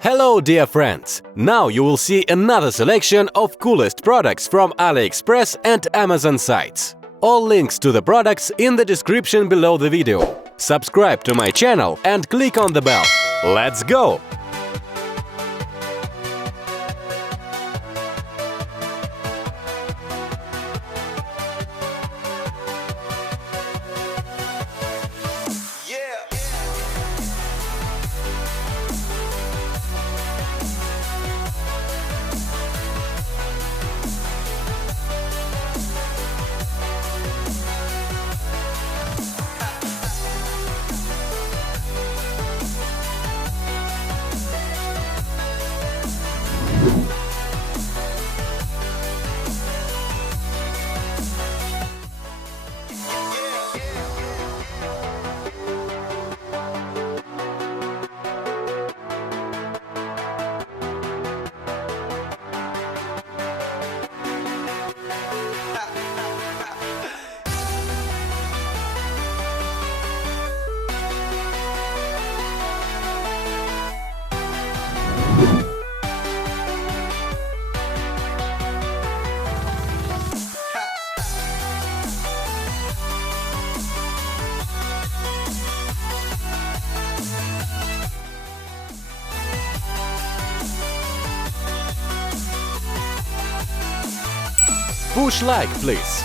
Hello dear friends! Now you will see another selection of coolest products from AliExpress and Amazon sites. All links to the products in the description below the video. Subscribe to my channel and click on the bell. Let's go! Push like, please.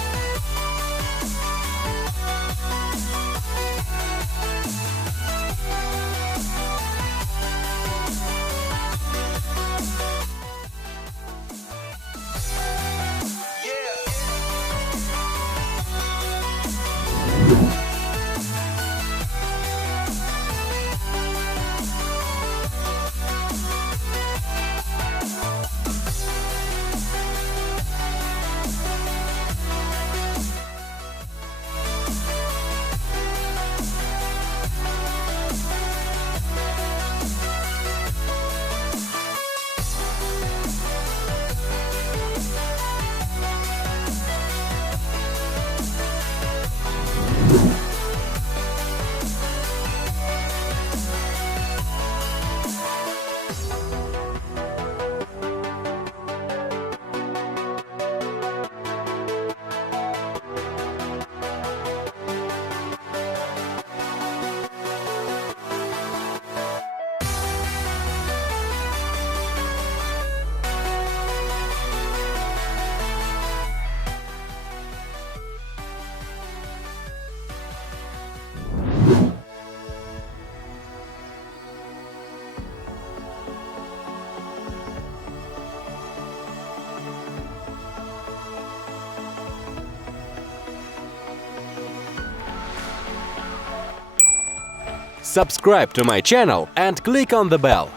Subscribe to my channel and click on the bell.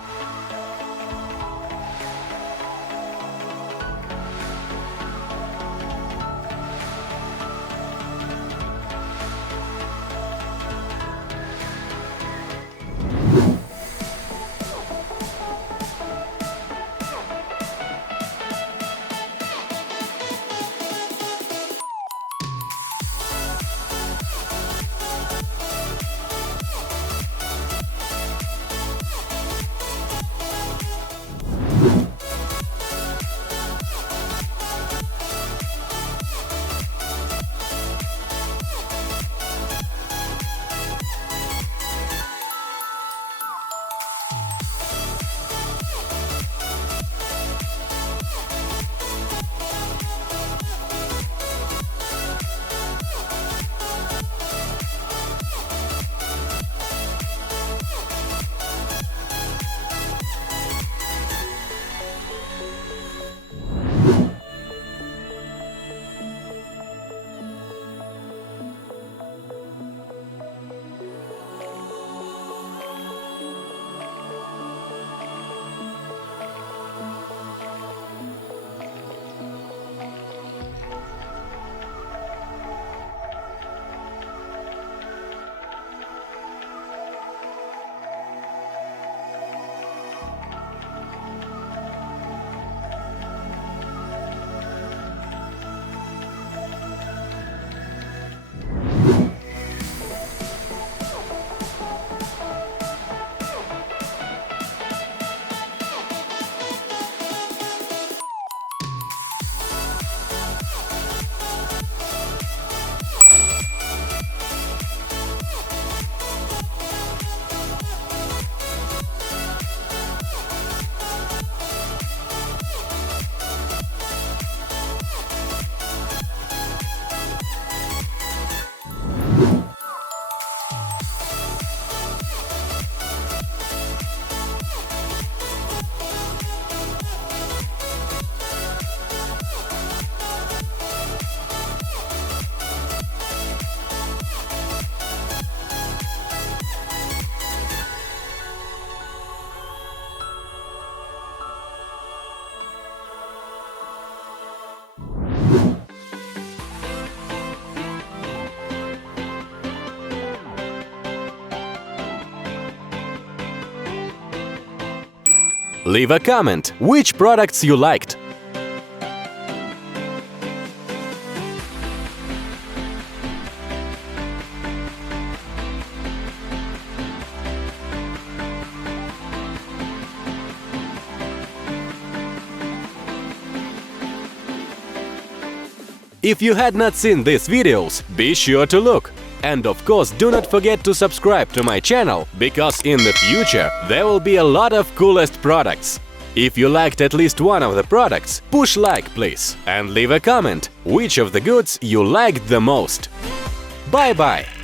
Leave a comment which products you liked. If you had not seen these videos, be sure to look. And of course, do not forget to subscribe to my channel, because in the future there will be a lot of coolest products. If you liked at least one of the products, push like please, and leave a comment which of the goods you liked the most. Bye-bye!